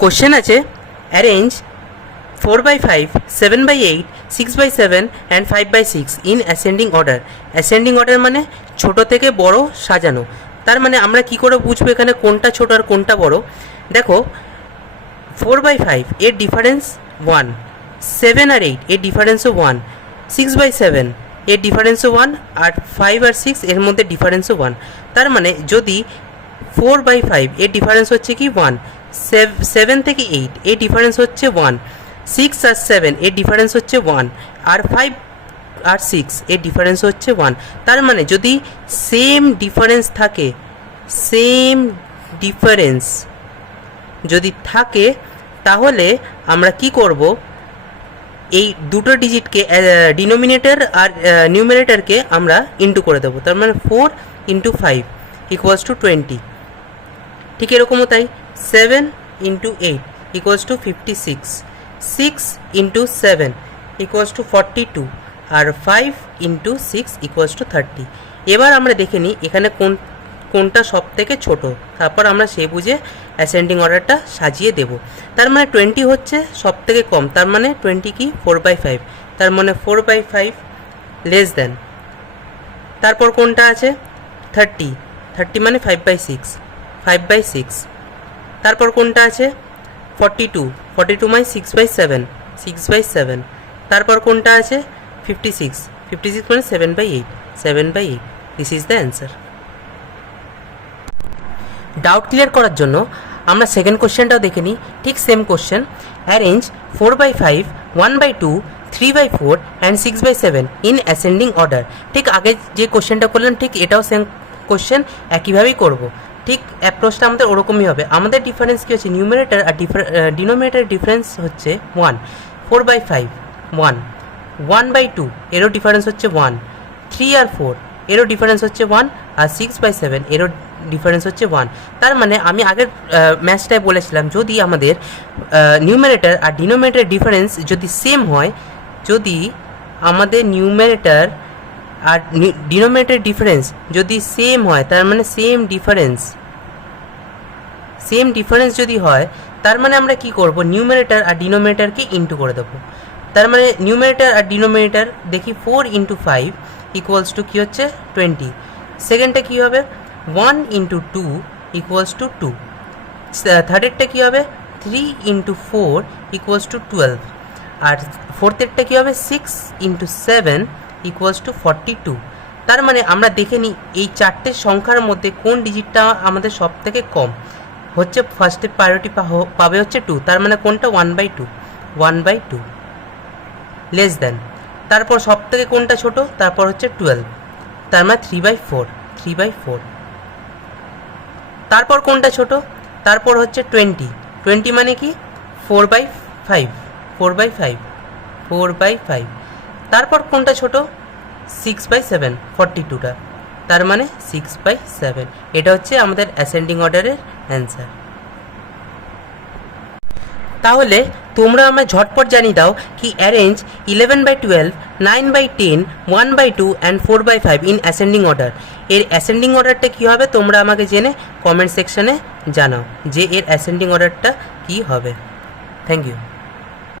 Question আছে arrange 4/5, 7/8, 6/7 and 5/6 in ascending order. Ascending order মানে ছোট থেকে বড় সাজানো। তার মানে আমরা কি করে বুঝবো এখানে কোনটা ছোট আর কোনটা বড়? দেখো 4/5 এর ডিফারেন্স 1, 7 আর 8 এর ডিফারেন্সও 1, 6/7 এর ডিফারেন্সও 1, আর 5 আর 6 এর মধ্যে ডিফারেন্সও 1। তার মানে যদি 4/5 এর ডিফারেন্স হচ্ছে কি 1, 7 থেকে 8 এর ডিফারেন্স হচ্ছে 1, 6 আর 7 এর ডিফারেন্স হচ্ছে 1, আর 5 আর 6 এর ডিফারেন্স হচ্ছে 1। তার মানে যদি সেম ডিফারেন্স থাকে, সেম ডিফারেন্স যদি থাকে তাহলে আমরা কি করব, এই দুটো ডিজিটকে ডিনোমিনেটর আর নিউমারেটরকে আমরা ইন্টু করে দেবো। তার মানে 4 × 5 = 20। ঠিক এরকমও তাই 7 × 8 = 56, 6 × 7 = 42, আর 5 × 6 = 30। এবার আমরা দেখে নিই এখানে কোনটা সব থেকে ছোট, তারপর আমরা সেই বুঝে অ্যাসেন্ডিং অর্ডারটা সাজিয়ে দেব। তার মানে 20 হচ্ছে সব থেকে কম, তার মানে 20 কি 4/5, তার মানে 4/5 লেস দেন। তারপর কোনটা আছে 30, 30 মানে 5/6, 5/6। তারপর কোনটা আছে 42, 42 মানে 6/7, 6/7। তারপর কোনটা আছে 56, 56 মানে 7/8, 7/8। This is the answer. Doubt clear করার জন্য আমরা সেকেন্ড কোশ্চেনটাও দেখে নিই। ঠিক same question, arrange 4/5, 1/2, 3/4 and 6/7 in ascending order. ঠিক আগে যে কোশ্চেনটা করলাম ঠিক এটাও সেম কোশ্চেন, একইভাবেই করব। ঠিক অ্যাপ্রোচটা আমাদের ওরকমই হবে। আমাদের ডিফারেন্স কী হচ্ছে, নিউমারেটর আর ডিনোমিনেটর ডিফারেন্স হচ্ছে 1, 4/5 1, 1/2 এরও ডিফারেন্স হচ্ছে 1, 3 আর 4 এরও ডিফারেন্স হচ্ছে 1, আর 6/7 এরও ডিফারেন্স হচ্ছে 1। তার মানে আমি আগের ম্যাচটায় বলেছিলাম যদি আমাদের নিউমারেটর আর ডিনোমিনেটর ডিফারেন্স যদি সেম হয়, যদি আমাদের নিউমারেটর আর ডিনোমিনেটর ডিফারেন্স যদি সেম হয়, তার মানে সেম ডিফারেন্স যদি হয়, তার মানে আমরা কি করব, নিউমারেটর আর ডিনোমিনেটরকে ইন্টু করে দেবো। তার মানে নিউমারেটর আর ডিনোমিনেটর দেখি 4 × 5 = কী হচ্ছে 20। সেকেন্ডটা কী হবে 1 × 2 = 2। থার্ডেরটা কী হবে 3 × 4 = 12, আর ফোর্থেরটা কী হবে 6 × 7 = 42। তার মানে আমরা দেখে নিই এই চারটে সংখ্যার মধ্যে কোন ডিজিটটা আমাদের সব থেকে কম হচ্ছে। ফার্স্টে প্রায়োরিটি পাবে হচ্ছে 2, তার মানে কোনটা 1/2, 1/2 লেস দেন। তারপর সব থেকে কোনটা ছোট, তারপর হচ্ছে 12, তার মানে 3/4, 3/4। তারপর কোনটা ছোট, তারপর হচ্ছে 20, 20 মানে কি 4/5, 4/5, 4/5। তারপর কোনটা ছোট 6/7, 42টা, তার মানে 6/7। এটা হচ্ছে আমাদের অ্যাসেন্ডিং অর্ডারের অ্যান্সার। তাহলে তোমরা আমায় ঝটপট জানিয়ে দাও কি arrange 11/12, 9/10, 1/2 and 4/5 in ascending order. এর অ্যাসেন্ডিং অর্ডারটা কী হবে তোমরা আমাকে জেনে কমেন্ট সেকশানে জানাও যে এর অ্যাসেন্ডিং অর্ডারটা কী হবে। Thank you.